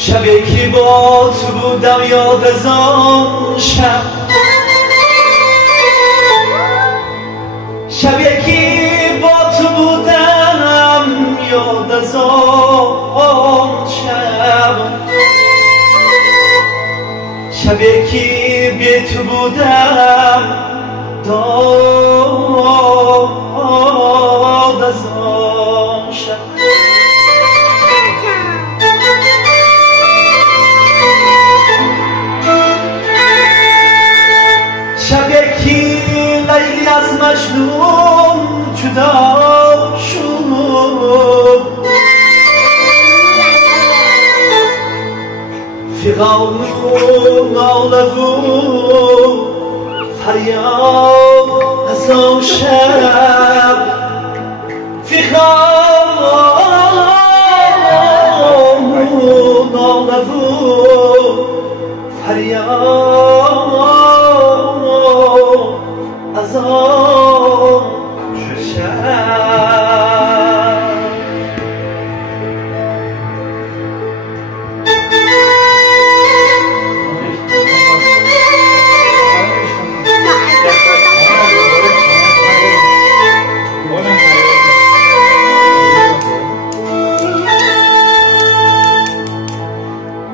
شبی که با تو بودم یاد از آن شب، شبی که با تو بودم یاد از آن شب، شبی که بی تو بودم داد از آن شب. شبی که لیلی از مجنون جدا شد، فغان و ناله و فریاد از آن شب، فغان و ناله و فریاد از آن شب.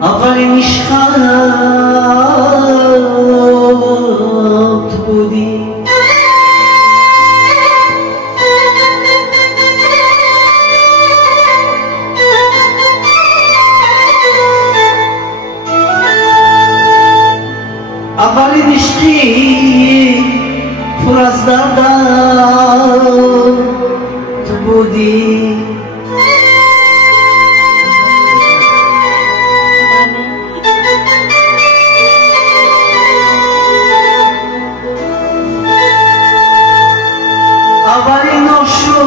اولین عشقت بودی، اولین عشقی پر از دردت بودی، اولین عاشق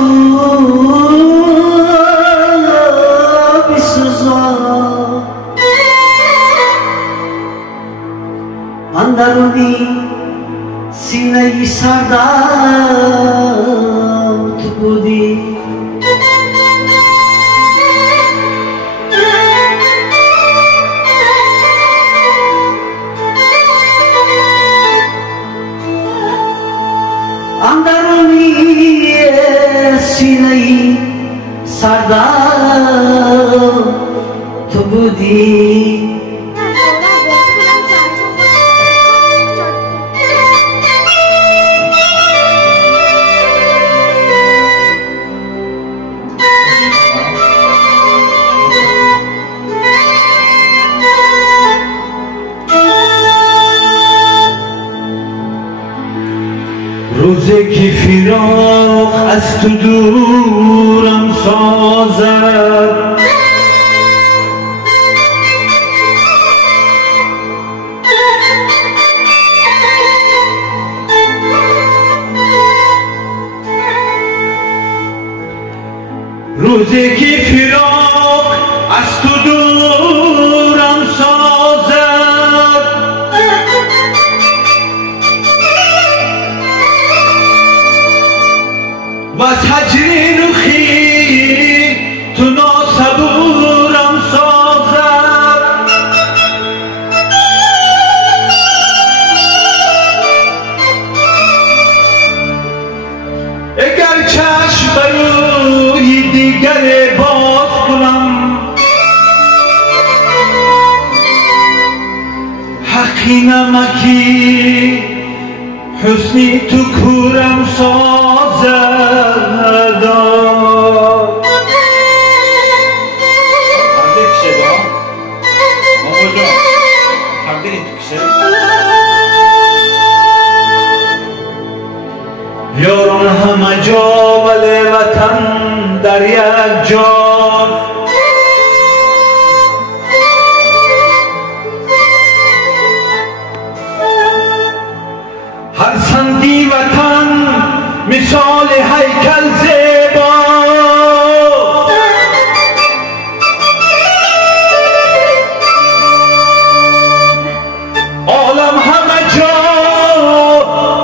بی‌سزا اندرونی سینه سردت بودی، اندرونی سینه سردت بودی. روزی که فراق از تو دورم سازد، روزی که فراق از تو دورم سازد، و از هجری نخی تو ناصبورم سازد، اگر چشم بروی دیگر باز کنم، حقی نمکی حسنی تو کورم سازد. یاران همه جا ولی وطن در یک جا، هر سنگی وطن مثال هیکل زیبا، عالم همه جا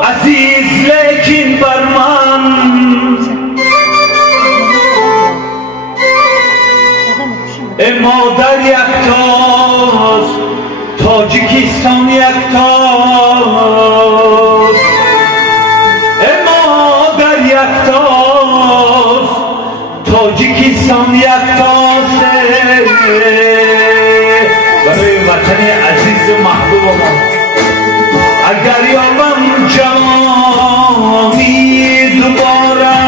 عزیز لیکن بر من یکتاست اما در یکتاست تاجیکستان یکتاست برای وطن عزیز و محبوب ما اگر یابم جامی دوباره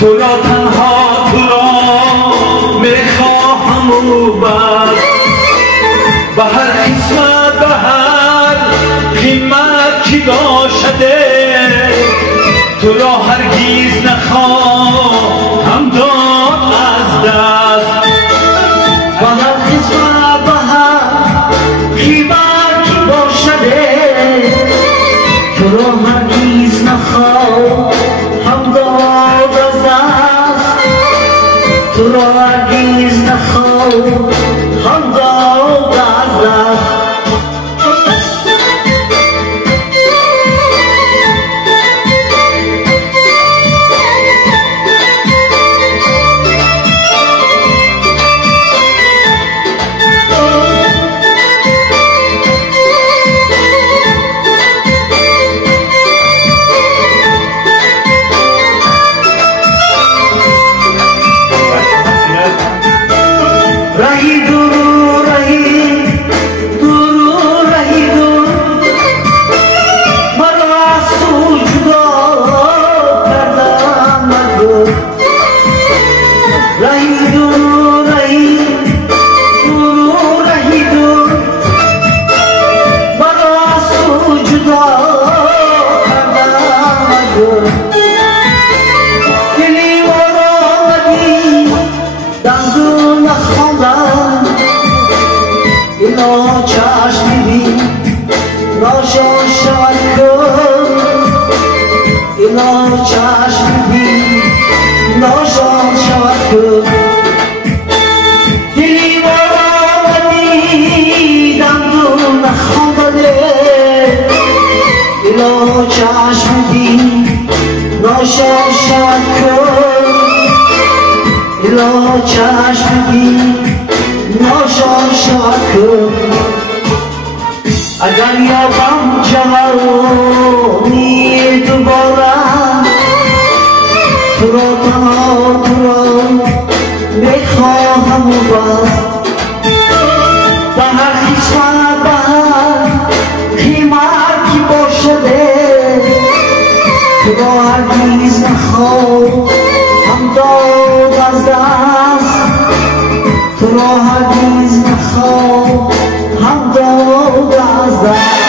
تو را تنها تو را میخواهم و بر به هر قسمت به هر قیمت کی باشده تو را هرگیز نخواهم داد از دست به هر قسمت به هر قیمت کی باشده تو را هرگیز نخواهم داد از دست تو را هرگیز نخواهم داد از دست رهی دور رهی دور رهی دور مرا از تو جدا کردم مگو رهی دور رهی دور رهی دور مرا از تو جدا کردم مگو دلی آمدی دندون نخواندم اینا چشم ببین ناشان شود کن اینا چشم ببین ناشان شود کن دلی آمدی دندون نخوانده اینا چشم ببین ناشان شود کن اینا چشم ببین ناشان شود کن اگر یابم جوانی دوباره تو را تنها تو را میخواهم و بس به هر قسمت به هر قیمت کی باشده تو را هرگیز نخواهم داد از دست تو را هرگیز نخواهم داد از دست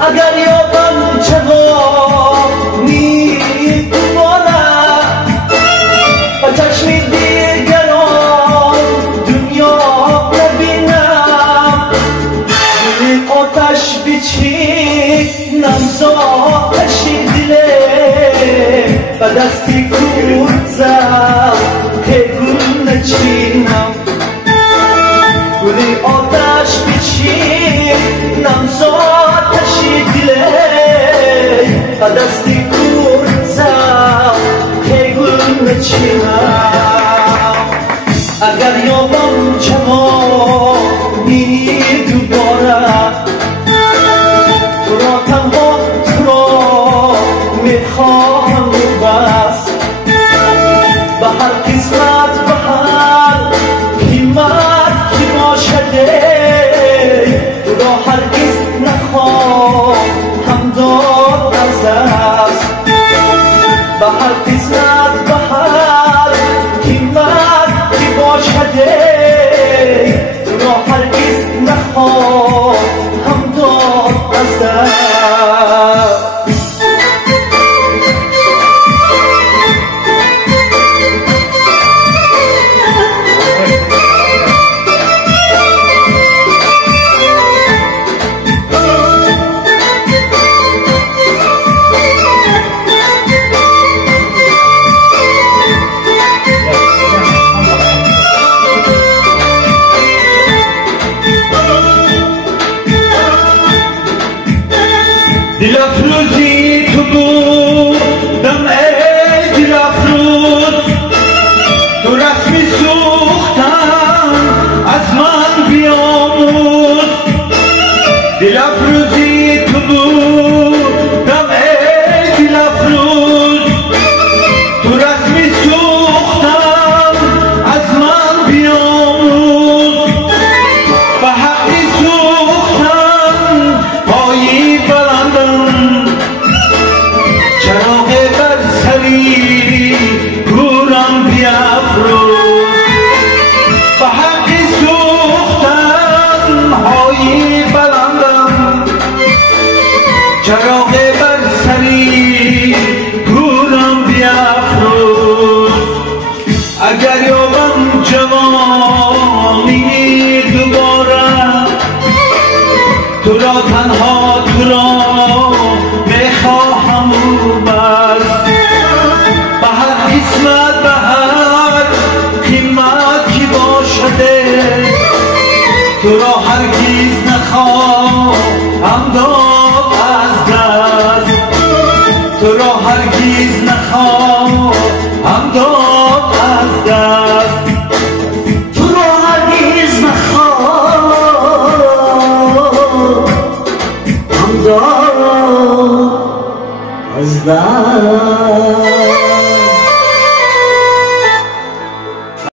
اگر یابم جوانی دوباره با چشم دیگران دنیا ببینم دل آتش بچینم زآتش دله و دستی کوزم که گل نچینم گل آتش بچینم زآتش دله و دستی کوزم که گل نچینم اگر یابم جوانی دوباره تو را تنها تو را میخواهم و بس به هر قسمت به هر قیمت کی باشده تو را هرگز نخواهم داد از دست به هر قسمت به هر قیمت کی باشده تو را هرگز نخواهم داد از دست سوختن از من بیاموز دل افروزی تو بودم ای دل افروز تو رسمی سوختن از من بیاموز به حقی سوختن پایی بلندم چراغ بر سری گورم بیافروز به حقی سوختن پایی بلندم چراغ بر سری گورم بیافروز اگر یابم جوانی دوباره تو را تنها تو را میخواهم و بس به هر قسمت به هر قیمت کی باشده تو را هرگز نخواهم داد از دست تو را هرگز نخواهم